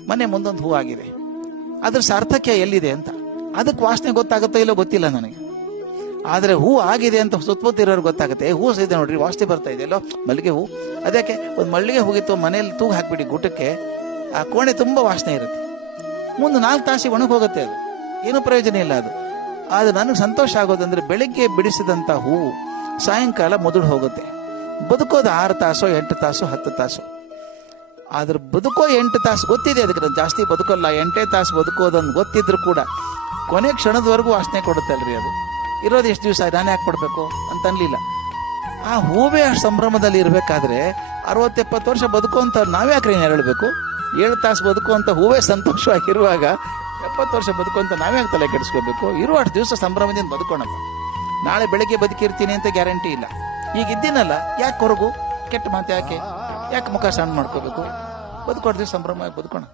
ಮನೆ ಮುಂದೊಂದು ಹೂ ಆಗಿದೆ, ಅದ್ರ ಸಾರ್ಥಕ್ಯ ಎಲ್ಲಿದೆ ಅಂತ. ಅದಕ್ಕೆ ವಾಸನೆ ಗೊತ್ತಾಗುತ್ತೋ ಇಲ್ಲೋ ಗೊತ್ತಿಲ್ಲ ನನಗೆ. ಆದರೆ ಹೂ ಆಗಿದೆ ಅಂತ ಸುತ್ತಮುತ್ತ ಇರೋರು ಗೊತ್ತಾಗುತ್ತೆ. ಹೂ ಇದೆ ನೋಡ್ರಿ, ವಾಸನೆ ಬರ್ತಾ ಇದೆ ಅಲ್ಲೋ ಮಲ್ಲಿಗೆ ಹೂ. ಅದಕ್ಕೆ ಒಂದು ಮಲ್ಲಿಗೆ ಹೋಗಿತ್ತು ಮನೇಲಿ ತೂಗು ಹಾಕ್ಬಿಡಿ ಗುಟಕ್ಕೆ, ಆ ಕೋಣೆ ತುಂಬ ವಾಸನೆ ಇರುತ್ತೆ. ಮುಂದೆ 4 ತಾಸಿಗೆ ಒಣಗಿ ಹೋಗುತ್ತೆ, ಅದು ಏನೂ ಪ್ರಯೋಜನ ಇಲ್ಲ ಅದು. ಆದರೆ ನನಗೆ ಸಂತೋಷ ಆಗೋದಂದ್ರೆ ಬೆಳಿಗ್ಗೆ ಬಿಡಿಸಿದಂಥ ಹೂವು ಸಾಯಂಕಾಲ ಮುದುಡು ಹೋಗುತ್ತೆ. ಬದುಕೋದು 6 ತಾಸೋ 8 ತಾಸೋ 10 ತಾಸು. ಆದ್ರೆ ಬದುಕೋ 8 ತಾಸು ಗೊತ್ತಿದೆ ಅದಕ್ಕೆ, ನಾನು ಜಾಸ್ತಿ ಬದುಕೋಲ್ಲ, 8 ತಾಸು ಬದುಕೋದನ್ನು ಗೊತ್ತಿದ್ರು ಕೂಡ ಕೊನೆ ಕ್ಷಣದವರೆಗೂ ವಾಸನೆ ಕೊಡುತ್ತೆ ಅಲ್ರಿ. ಅದು ಇರೋದು ಎಷ್ಟು ದಿವಸ, ನಾನು ಯಾಕೆ ಕೊಡಬೇಕು ಅಂತ ಅನ್ಲಿಲ್ಲ. ಆ ಹೂವೇ ಅಷ್ಟು ಸಂಭ್ರಮದಲ್ಲಿ ಇರಬೇಕಾದ್ರೆ 60-70 ವರ್ಷ ಬದುಕುವಂತ ನಾವ್ಯಾಕ್ರಿ ಹೇಳಬೇಕು? 7 ತಾಸು ಬದುಕುವಂತ ಹೂವೇ ಸಂತೋಷವಾಗಿರುವಾಗ 70 ವರ್ಷ ಬದುಕುವಂತ ನಾವ್ಯಾಕೆ ತಲೆ ಕೆಡಿಸ್ಕೋಬೇಕು? ಇರುವ ಅಷ್ಟು ದಿವಸ ಸಂಭ್ರಮದಿಂದ ಬದುಕೋಣಪ್ಪ. ನಾಳೆ ಬೆಳಗ್ಗೆ ಬದುಕಿರ್ತೀನಿ ಅಂತ ಗ್ಯಾರಂಟಿ ಇಲ್ಲ. ಈಗ ಇದ್ದೀನಲ್ಲ, ಯಾಕೆ ಹೊರಗು ಕೆಟ್ಟ ಮಾತು, ಯಾಕೆ ಮುಖ ಸಣ್ಣ ಮಾಡ್ಕೋಬೇಕು? ಬದುಕೋಡ್ತೀವಿ ಸಂಭ್ರಮ, ಬದುಕೋಣ.